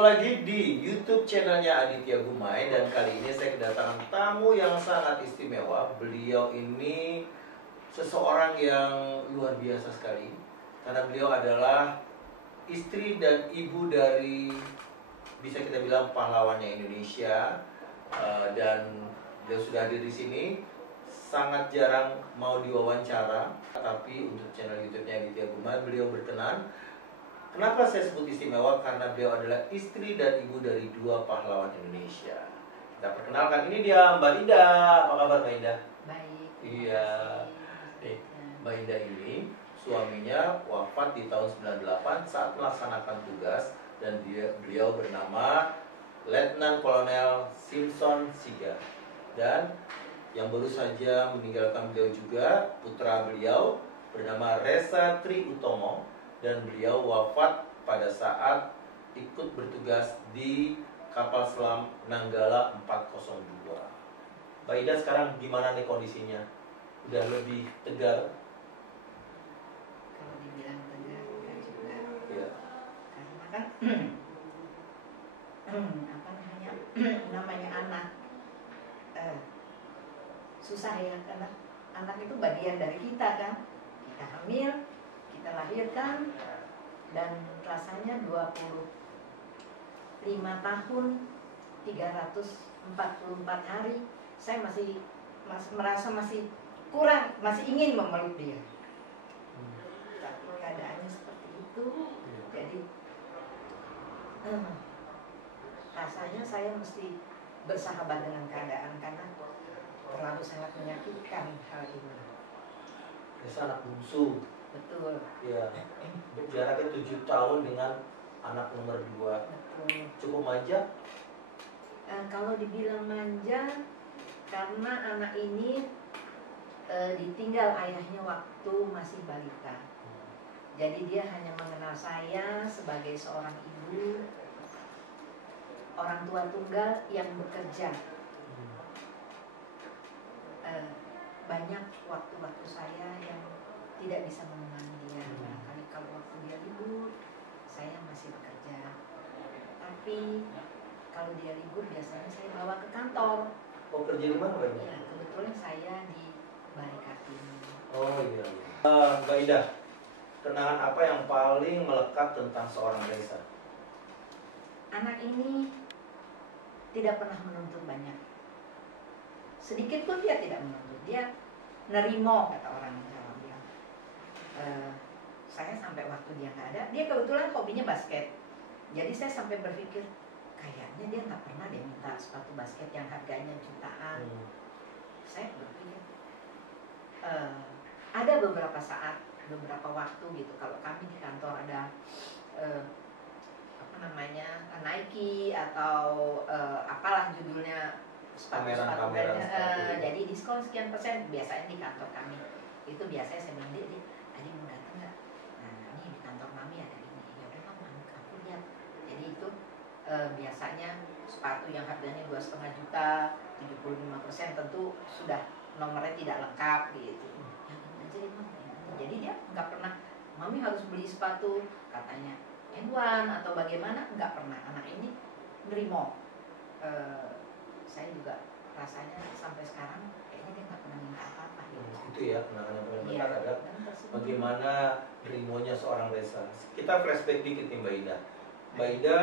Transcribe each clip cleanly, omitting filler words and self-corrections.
Lagi di YouTube channelnya Aditya Gumai, dan kali ini saya kedatangan tamu yang sangat istimewa. Beliau ini seseorang yang luar biasa sekali karena beliau adalah istri dan ibu dari, bisa kita bilang, pahlawannya Indonesia. Dan beliau sudah hadir di sini. Sangat jarang mau diwawancara, tapi untuk channel YouTube-nya Aditya Gumai beliau berkenan. Kenapa saya sebut istimewa? Karena beliau adalah istri dan ibu dari dua pahlawan Indonesia. Kita perkenalkan, ini dia Mbak Ida. Apa kabar Mbak Ida? Baik. Iya. Mbak Ida ini suaminya wafat di tahun 98 saat melaksanakan tugas, dan beliau bernama Letnan Kolonel Simpson Siga. Dan yang baru saja meninggalkan beliau juga putra beliau bernama Resa Tri Utomo, dan beliau wafat pada saat ikut bertugas di kapal selam Nanggala 402. Mbak Ida sekarang gimana nih kondisinya? Udah lebih tegar? Kalau dibilang tegar, enggak juga. Iya. Karena kan apa namanya anak susah ya, karena anak itu bagian dari kita kan. Kita hamil, kita lahirkan, dan rasanya 25 tahun 344 hari saya masih merasa masih kurang, masih ingin memeluk dia. Tapi keadaannya seperti itu, jadi rasanya saya mesti bersahabat dengan keadaan karena terlalu sangat menyakitkan hal ini. Resa anak bungsu. Betul. Ya, jaraknya 7 tahun dengan anak nomor 2. Betul. Cukup manja? Kalau dibilang manja, karena anak ini ditinggal ayahnya waktu masih balita. Jadi dia hanya mengenal saya sebagai seorang ibu, orang tua tunggal yang bekerja. Banyak waktu-waktu saya yang tidak bisa menemani dia. Barangkali kalau waktu dia libur, saya masih bekerja. Tapi kalau dia libur biasanya saya bawa ke kantor. Oh, kerja di mana Mbak Ida? Ya, kebetulan saya di Balai Kartini. Oh iya. Mbak Ida, kenangan apa yang paling melekat tentang seorang Resa? Anak ini tidak pernah menuntut banyak. Sedikit pun dia tidak menuntut. Dia nerimo, kata orang Jawa bilang. Saya sampai waktu dia nggak ada, dia kebetulan hobinya basket. Jadi saya sampai berpikir, kayaknya dia nggak pernah dia minta sepatu basket yang harganya jutaan. Saya berpikir, ada beberapa saat, beberapa waktu gitu, kalau kami di kantor ada Nike atau apalah judulnya, sepatu jadi diskon sekian persen, biasanya di kantor kami itu biasanya saya bilang, Adi mau datang nggak? Nah ini di kantor mami ada ini, ya udah aku lihat. Jadi itu biasanya sepatu yang harganya 2,5 juta, 75% tentu sudah nomornya tidak lengkap gitu. Yang ini aja deh, jadi dia nggak pernah mami harus beli sepatu katanya N1 atau bagaimana, nggak pernah. Anak ini nerimo. Saya juga rasanya sampai sekarang kayaknya dia nggak pernah minta apa-apa gitu. Itu ya kenangan yang paling Iya, dekat, ada bagaimana nerimonya seorang Resa. Kita flashback dikit nih Mbak Ida. Mbak Ida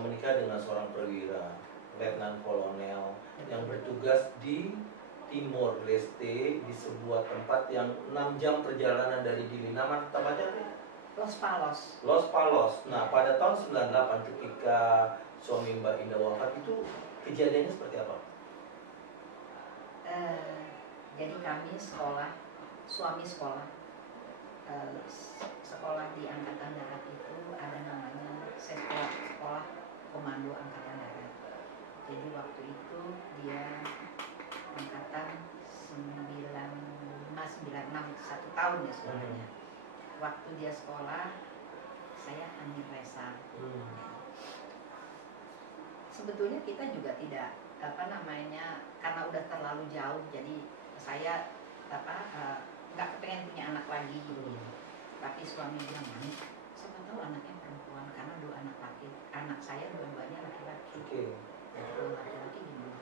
menikah dengan seorang perwira, Letnan Kolonel, yang bertugas di Timor Leste, di sebuah tempat yang 6 jam perjalanan dari Dili. Nama tempatnya Los Palos. Los Palos. Nah, pada tahun 98 ketika suami Mbak Ida wafat, itu kejadiannya seperti apa? Jadi kami sekolah, suami sekolah, sekolah di Angkatan Darat itu ada namanya sekolah Komando Angkatan Darat. Jadi waktu itu dia angkatan 95-96, 1 tahun ya sekolahnya. Waktu dia sekolah, saya hamil Resa. Sebetulnya kita juga tidak karena udah terlalu jauh, jadi saya nggak kepengen punya anak lagi gitu. Tapi suami bilang, siapa tahu anaknya perempuan, karena dua anak saya dua-duanya laki-laki. Kalau laki-laki gimana?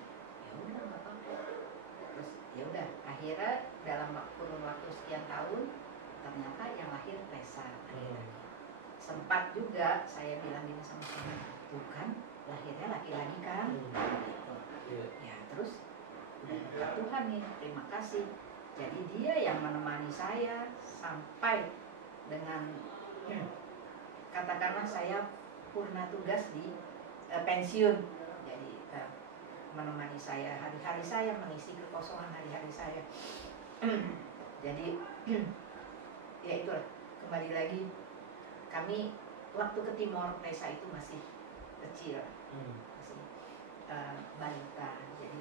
Ya udah nggak apa-apa. Terus ya udah, akhirnya dalam kurun waktu sekian tahun ternyata yang lahir Resa. Sempat juga saya bilang gini sama suami, bukan lahirnya laki-laki kan? Gitu. Ya terus udah berkat Tuhan nih, terima kasih. Jadi dia yang menemani saya sampai dengan katakanlah saya purna tugas di pensiun. Jadi menemani saya hari-hari saya, mengisi kekosongan hari-hari saya. Jadi ya itulah, kembali lagi kami waktu ke Timor Resa itu masih kecil, masih balita. Jadi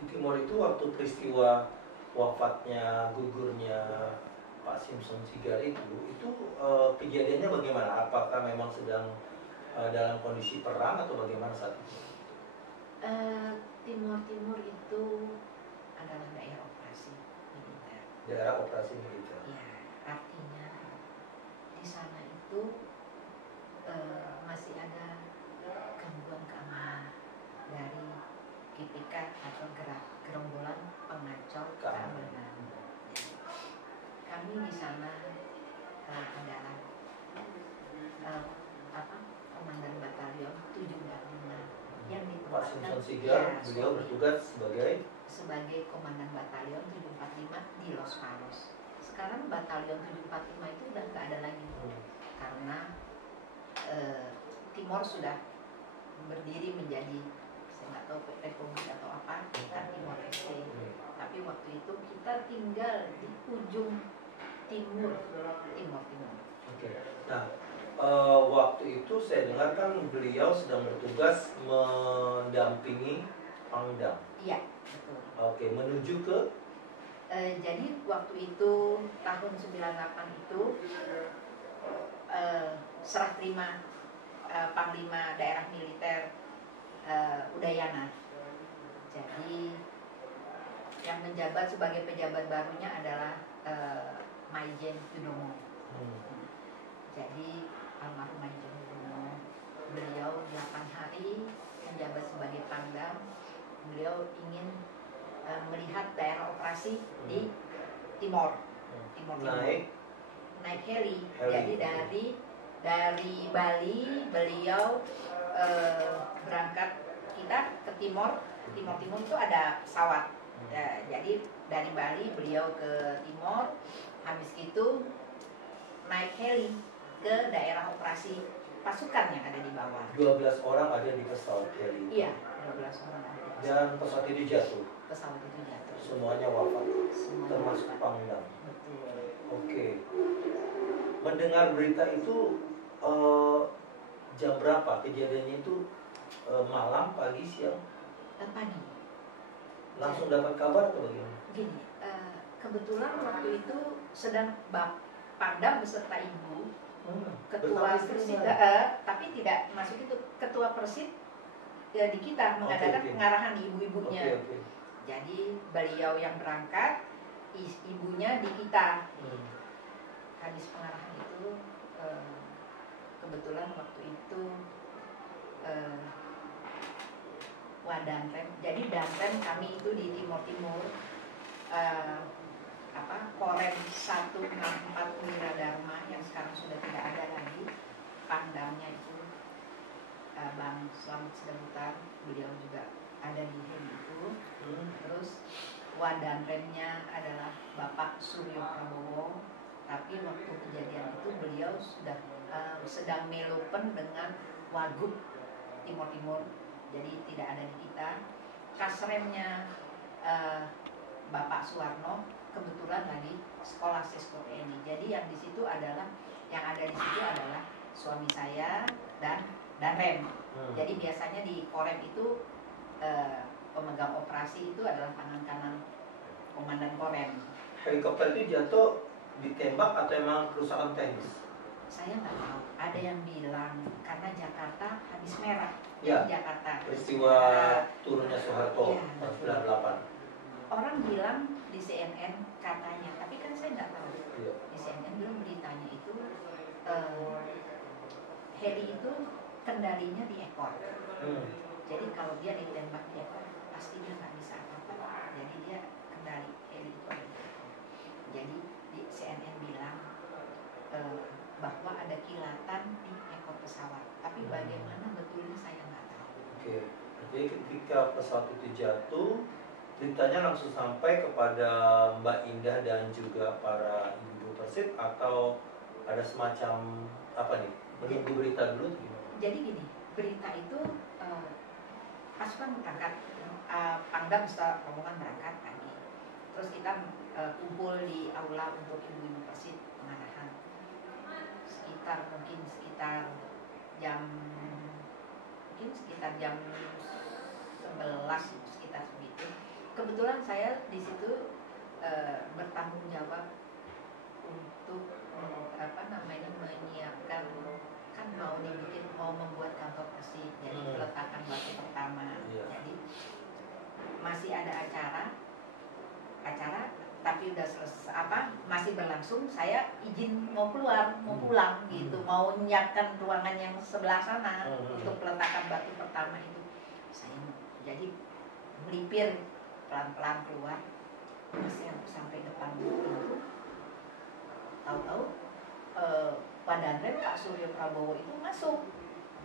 di Timor itu waktu peristiwa wafatnya, gugurnya Pak Simpson Sigar itu kejadiannya bagaimana? Apakah memang sedang dalam kondisi perang atau bagaimana saat itu? Timor itu adalah daerah operasi militer. Daerah operasi militer. Ya, artinya di sana itu masih ada gangguan keamanan dari GPK atau gerombolan pengacau keamanan. Kami di sana adalah komandan batalion 745 yang Pak Simpson Sigar, beliau bertugas sebagai komandan batalion 745 di Los Palos. Sekarang batalion 745 itu udah nggak ada lagi karena Timor sudah berdiri menjadi, saya nggak tahu republik atau apa, kan Timor Leste. Tapi waktu itu kita tinggal di ujung timur. Nah, waktu itu saya dengar kan beliau sedang bertugas mendampingi Pangdam. Iya, betul. Menuju ke? Jadi waktu itu tahun 98 itu serah terima Panglima Daerah Militer Udayana. Jadi yang menjabat sebagai pejabat barunya adalah Maijen Yudomo. Jadi almarhum Maijen Yudomo, beliau 8 hari menjabat sebagai Pangdam. Beliau ingin melihat daerah operasi di Timor. Naik heli. Jadi dari Bali beliau berangkat, kita ke Timor. Timur itu ada pesawat. Jadi dari Bali beliau ke Timor, habis itu naik heli ke daerah operasi pasukan yang ada di bawah. 12 orang ada di pesawat heli. Iya, 12 orang ada. Dan pesawat itu jatuh. Semuanya wafat. Termasuk Pangdam. Betul. Mendengar berita itu jam berapa? Kejadiannya itu malam, pagi, siang? Pagi. Langsung dapat kabar atau bagaimana? Gini, kebetulan waktu itu sedang Pangdam beserta ibu, ketua Persid, tapi tidak masuk itu, ketua Persid ya, di kita mengadakan pengarahan ibu-ibunya. Jadi beliau yang berangkat, ibunya di kita. Habis pengarahan itu kebetulan waktu itu Wadanrem. Jadi Danrem kami itu di Timur Korem 164 Wiradharma yang sekarang sudah tidak ada lagi. Pangdamnya itu Bang Slamet Sedebutan, beliau juga ada di heli itu. Terus Wadanremnya adalah Bapak Suryo Prabowo. Tapi waktu kejadian itu beliau sudah sedang melopen dengan Wagub Timur, jadi tidak ada di kita. Kasremnya Bapak Suwarno kebetulan lagi sekolah Sisko TNI. Jadi yang ada di situ adalah suami saya dan Rem. Jadi biasanya di Korem itu pemegang operasi itu adalah tangan kanan komandan Korem. Helikopter itu jatuh ditembak atau emang kerusakan teknis? Saya nggak tahu. Ada yang bilang karena Jakarta habis merah. Ya, Jakarta. Peristiwa turunnya Soeharto tahun 98. Orang bilang di CNN katanya, tapi kan saya nggak tahu. Ya. Di CNN bilang beritanya itu heli itu kendalinya di ekor. Jadi kalau dia ditembak di ekor, pasti dia nggak bisa apa-apa. Jadi dia kendali heli itu ada di ekor. Jadi di CNN bilang bahwa ada kilatan di ekor pesawat. Tapi bagaimana betulnya saya nggak tahu. Oke. Jadi ketika pesawat itu jatuh, beritanya langsung sampai kepada Mbak Indah dan juga para ibu Persib, atau ada semacam apa nih? Menunggu berita dulu? Jadi gini, berita itu pasukan berangkat, Pangdam bisa rombongan berangkat pagi. Terus kita kumpul di aula untuk ibu-ibu Persib pengarahan. Sekitar jam 11 sekitar segitu. Kebetulan saya di situ bertanggung jawab untuk menyiapkan, kan mau membuat kantor Persib, jadi peletakan batu pertama. Jadi masih ada acara tapi udah selesai, masih berlangsung. Saya izin mau pulang gitu, mau menyiapkan ruangan yang sebelah sana untuk peletakan batu pertama itu. Saya jadi melipir pelan-pelan keluar, masih sampai depan pintu. Tahu-tahu Pak Danrem, Pak Suryo Prabowo itu masuk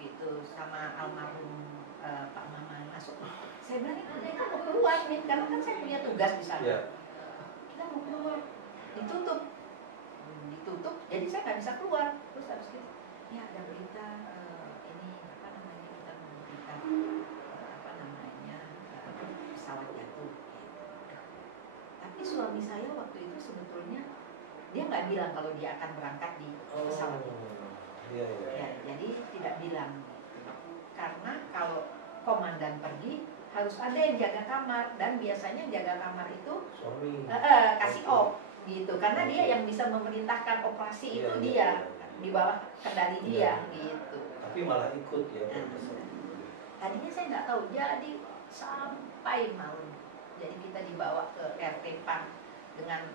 gitu, sama almarhum Pak Maman masuk. Saya bilang, kita mau keluar nih, karena kan saya punya tugas di sana. Kita mau keluar, ditutup, jadi saya nggak bisa keluar. Terus habis itu, ya ada berita ini kita mau berita pesawat jatuh. Tapi suami saya waktu itu sebetulnya dia nggak bilang kalau dia akan berangkat di pesawat itu. Ya, jadi tidak bilang. Karena kalau komandan pergi harus ada yang jaga kamar, dan biasanya jaga kamar itu suami kasih op gitu, karena dia yang bisa memerintahkan operasi itu dia di bawah kendali dia gitu. Tapi malah ikut ya. Tadinya saya nggak tahu, jadi sampai malam. Jadi kita dibawa ke RT PAN dengan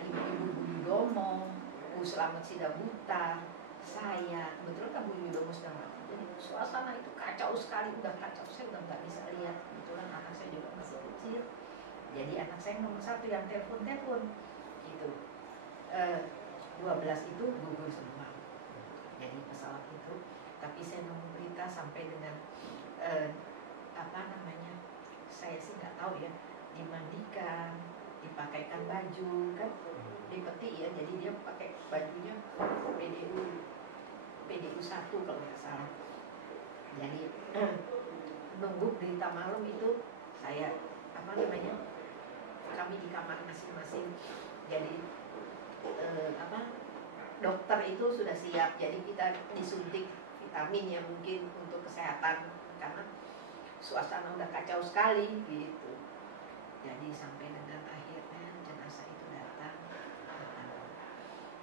ibu-ibu Yudomo, Bu Slamet Sidabuta, saya, kebetulan kan Bu Yudomo sedang mati. Jadi suasana itu kacau sekali, udah kacau, saya udah nggak bisa lihat. Kebetulan anak saya juga masih kecil, jadi anak saya nomor 1 yang telepon gitu. 12 itu gugur semua, jadi pesawat itu. Tapi saya nunggu berita sampai dengan saya sih nggak tahu ya, dimandikan, dipakaikan baju kan, dipeti ya, jadi dia pakai bajunya PDU 1 kalau nggak salah. Jadi nunggu berita malam itu saya kami di kamar masing-masing. Jadi dokter itu sudah siap, jadi kita disuntik vitamin yang mungkin untuk kesehatan, karena suasana udah kacau sekali gitu. Jadi sampai dengan akhirnya jenazah itu datang.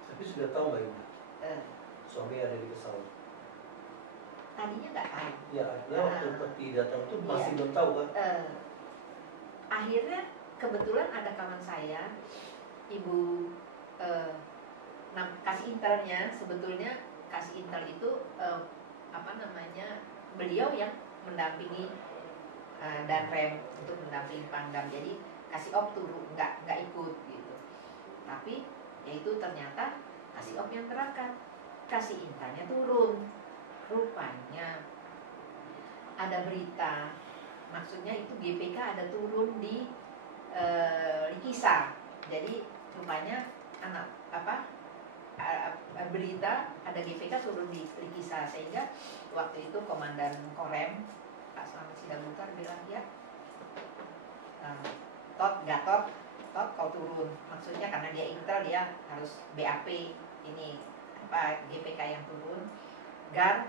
Tapi sudah tahu Mbak Indah suami ada di pesawat? Tadinya nggak tahu. Ya, artinya waktu peti datang itu masih belum tahu kan? Akhirnya kebetulan ada kawan saya, ibu kasih intelnya, sebetulnya kasih intel itu beliau yang mendampingi Danrem untuk mendampingi Pangdam. Jadi kasih op turun, nggak ikut gitu. Tapi yaitu ternyata kasih op yang berangkat, kasih intelnya turun. Rupanya ada berita, maksudnya itu GPK ada turun di Likisa. Jadi rupanya berita ada GPK turun di Likisa, sehingga waktu itu Komandan Korem Pak Slamet Sidabutar bilang, ya Gatot kau turun. Maksudnya karena dia intel, dia harus BAP ini GPK yang turun.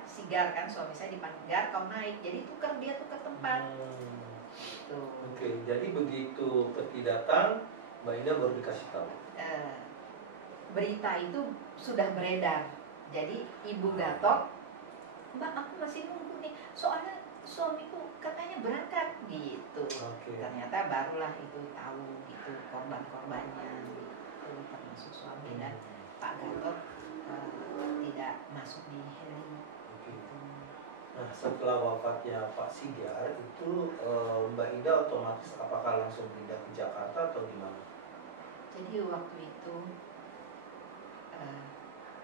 Sigar kan suami saya dipanggil, Gar kau naik. Jadi dia tukar tempat. Oke, jadi begitu peti datang, Mbak Indah baru dikasih tahu. Berita itu sudah beredar. Jadi Ibu Gatot, Mbak aku masih nunggu nih, soalnya suamiku katanya berangkat gitu. Ternyata barulah itu tahu gitu korban-korbannya gitu, termasuk suami dan Pak Gatot tidak masuk di heli. Nah, setelah wafatnya Pak Sigar itu Mbak Ida otomatis apakah langsung pindah ke Jakarta atau gimana? Jadi waktu itu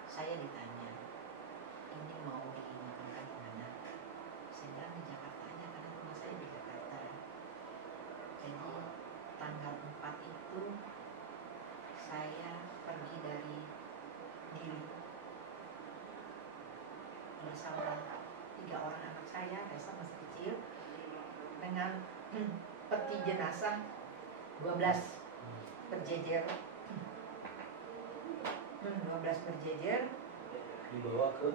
saya ditanya, ini mau dimakamkan di mana? Saya bilang di Jakarta aja karena rumah saya di Jakarta. Jadi tanggal 4 itu saya pergi dari Dili bersama 3 orang anak saya, Resa masih kecil, dengan peti jenazah 12 berjejer. 12 berjejer Dibawa ke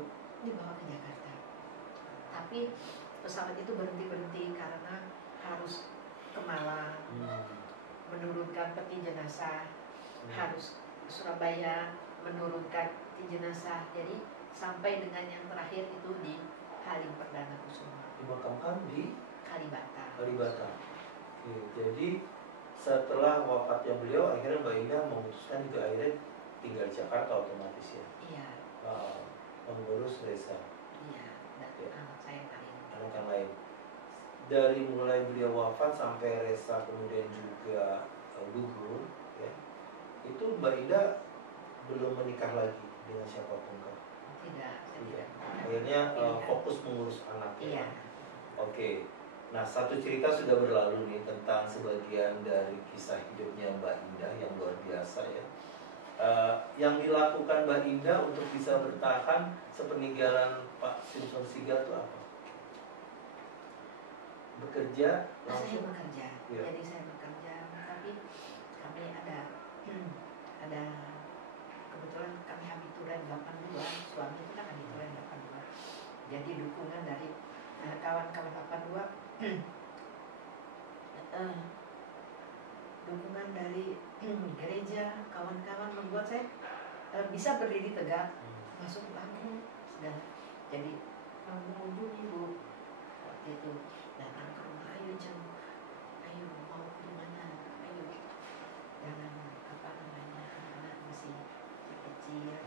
Jakarta. Tapi pesawat itu berhenti karena harus ke Malang, menurunkan peti jenazah, harus ke Surabaya menurunkan peti jenazah. Jadi sampai dengan yang terakhir itu di Halim Perdana Kusuma. dimakamkan di Kalibata. Oke, jadi setelah wafatnya beliau akhirnya Mbak Ida memutuskan juga akhirnya tinggal di Jakarta otomatis ya. Iya. Mengurus Resa. Iya, dan anak saya yang lain. Anak yang lain. Dari mulai beliau wafat sampai Resa kemudian juga gugur, ya, itu Mbak Ida belum menikah lagi dengan siapapun kan? Tidak, saya tidak. Akhirnya fokus mengurus anaknya. Iya. Oke. Nah, satu cerita sudah berlalu nih tentang sebagian dari kisah hidupnya Mbak Indah yang luar biasa ya. Yang dilakukan Mbak Indah untuk bisa bertahan sepeninggalan Pak Simpson Sigar itu apa? Bekerja langsung? Saya bekerja, ya. Jadi saya bekerja, tapi kami ada kebetulan kami Habituren 82, suami itu kan Habituren 82. Jadi dukungan dari kawan-kawan 82, dukungan dari gereja, kawan-kawan membuat saya bisa berdiri tegak, masuk panggung, segala. Jadi menghubungi Bu waktu itu, datang ke rumah, ayo jeng, ayo mau di mana, ayo, jangan anak-anak masih kecil,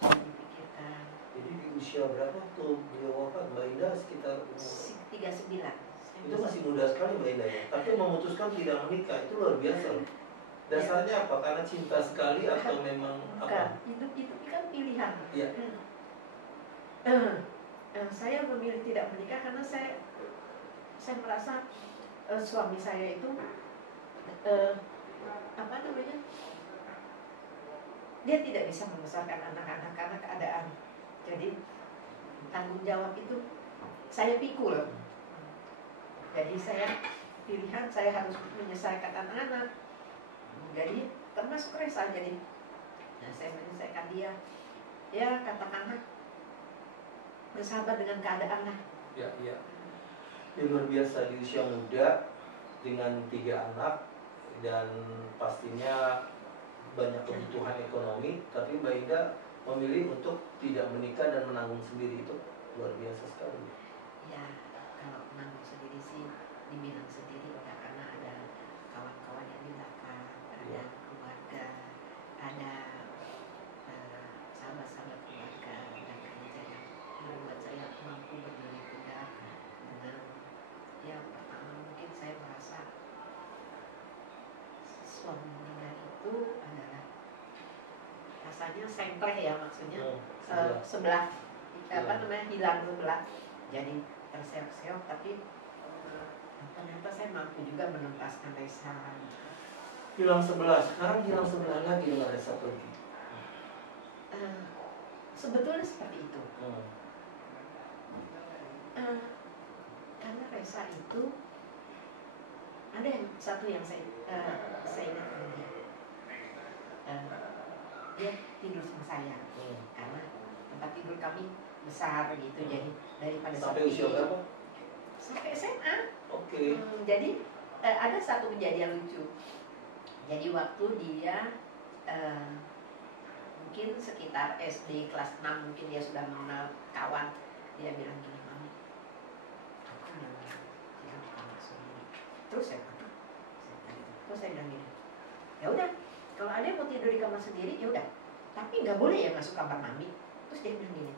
coba dipikirkan. Jadi di usia berapa tuh beliau wafat Mbak Indah? Sekitar 39. itu masih muda sekali Mbak Indah ya. Tapi memutuskan tidak menikah itu luar biasa. Dasarnya apa? Karena cinta sekali atau memang apa? Bukan, itu kan pilihan. Iya. Saya memilih tidak menikah karena saya merasa suami saya itu dia tidak bisa membesarkan anak-anak karena keadaan. Jadi tanggung jawab itu saya pikul. Jadi pilihan saya harus menyelesaikan anak-anak. Jadi termasuk Resa. Jadi saya menyelesaikan dia. Ya katakanlah bersahabat dengan keadaan lah. Ya. Dia luar biasa di usia muda dengan 3 anak dan pastinya banyak kebutuhan ekonomi, tapi Mbak Indah memilih untuk tidak menikah dan menanggung sendiri. Itu luar biasa sekali. Ya, kalau menanggung sendiri sih dibilang sendiri udah, karena ada kawan-kawan yang di belakang, ada keluarga, ada sahabat-sahabat keluarga dan gereja yang membuat saya mampu berdiri tegak dengan yang pertama mungkin saya merasa suami meninggal itu adalah rasanya sengkleh ya, maksudnya sebelah hilang sebelah, jadi terseok-seok, tapi ternyata saya mampu juga menuntaskan Resa. Hilang sebelah, sekarang hilang sebelah lagi dengan Resa pergi. Sebetulnya seperti itu. Karena Resa itu ada satu yang saya ingat dengan dia. Dia tidur sama saya karena tempat tidur kami besar gitu, jadi daripada sampai sepi. usia berapa? Sampai SMA. Oke. Jadi ada satu kejadian lucu. Jadi waktu dia mungkin sekitar SD kelas 6, mungkin dia sudah mengenal kawan, dia bilang gini, Mami, aku mau tidur di kamar sendiri. Terus saya bilang gini, ya udah, kalau ada yang mau tidur di kamar sendiri ya udah, tapi nggak boleh ya masuk kamar Mami. Terus dia bilang gini,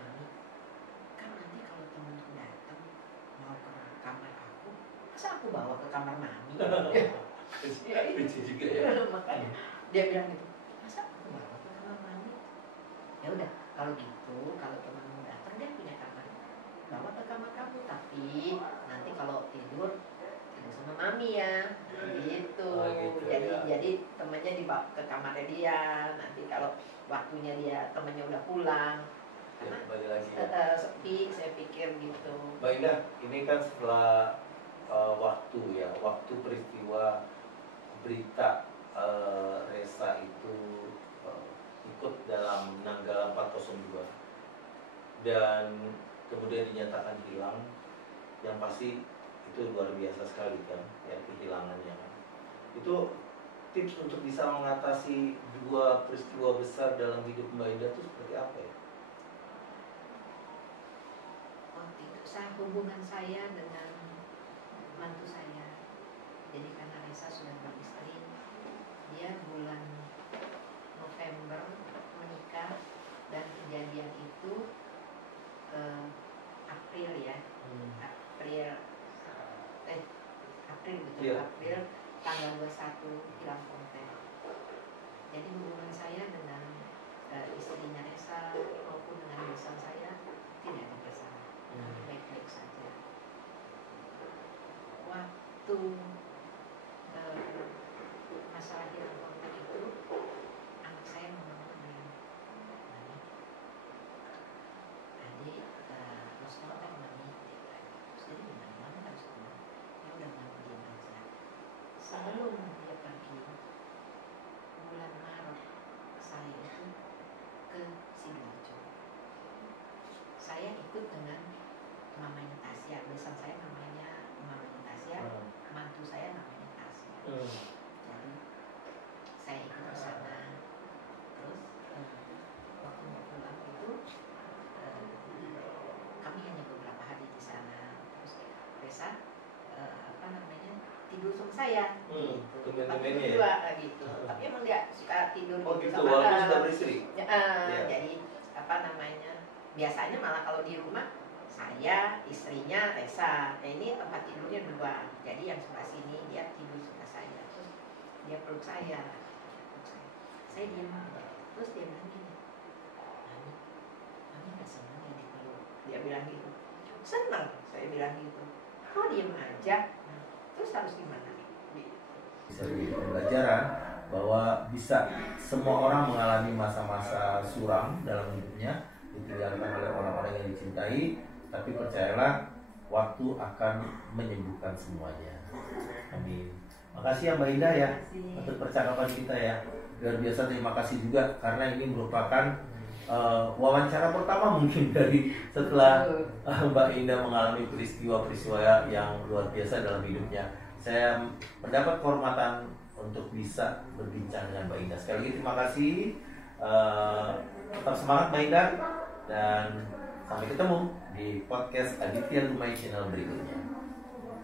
Mami, aku bawa ke kamar mami. Lucu juga ya. Makanya dia bilang gitu, masa aku bawa ke kamar mami? Ya udah, kalau gitu, kalau temanmu datang dia punya kamar, bawa ke kamar kamu, tapi nanti kalau tidur sama mami ya, gitu. Oh, gitu Jadi temannya dibawa ke kamarnya dia. Nanti kalau waktunya dia temannya udah pulang, Ya, karena kembali lagi ya. sepi, saya pikir gitu. Mbak Indah, ini kan setelah waktu peristiwa berita Resa itu ikut dalam Nanggala 402 dan kemudian dinyatakan hilang, yang pasti itu luar biasa sekali kan, ya kehilangannya kan. Itu tips untuk bisa mengatasi dua peristiwa besar dalam hidup Mbak Indah itu seperti apa ya? Hubungan saya dengan mantu saya, jadi karena Resa sudah beristri, dia bulan November menikah dan kejadian itu April ya, April betul, Yeah. April tanggal 21 hilang kontak. Jadi hubungan saya dengan istrinya Resa maupun dengan besan saya tidak ada masalah, baik-baik saja. Waktu masalah hilang kontak itu, anak saya ngomong bilang, adik harus kontak mami. Jadi gimana, mami harus kontak? Ya udah, mami diam aja. Sebelum dia pergi, bulan Maret saya itu ke Sidoarjo. Saya ikut dengan mamanya Tasya, besan saya namanya mamanya Tasya, mantu saya namanya Tasya. Jadi saya ikut ke sana. Terus waktu mau pulang itu kami hanya beberapa hari di sana. Terus Resa tidur sama saya. Gitu. Tapi berdua gitu. Tapi emang dia suka tidur gitu sama walaupun sudah beristri. Jadi biasanya malah kalau di rumah saya, istrinya, Resa. Nah, ini tempat tidurnya dua. Jadi yang sebelah sini dia tidur sebelah saya. Terus dia peluk saya. Saya diam aja. Terus dia bilang gini, Mami gak senang ya dipeluk. Dia bilang gitu. Senang, saya bilang gitu. Kok diam aja? Nah, terus harus gimana? Bisa jadi pembelajaran bahwa bisa semua orang mengalami masa-masa suram dalam hidupnya, ditinggalkan oleh orang-orang yang dicintai, tapi percayalah waktu akan menyembuhkan semuanya. Amin. Makasih ya Mbak Indah ya untuk percakapan kita ya. Luar biasa, terima kasih juga karena ini merupakan wawancara pertama mungkin dari setelah Mbak Indah mengalami peristiwa-peristiwa yang luar biasa dalam hidupnya. Saya mendapat kehormatan untuk bisa berbincang dengan Mbak Indah. Sekali lagi terima kasih. Tetap semangat Mbak Indah dan sampai ketemu di podcast Aditya Lumai channel berikutnya.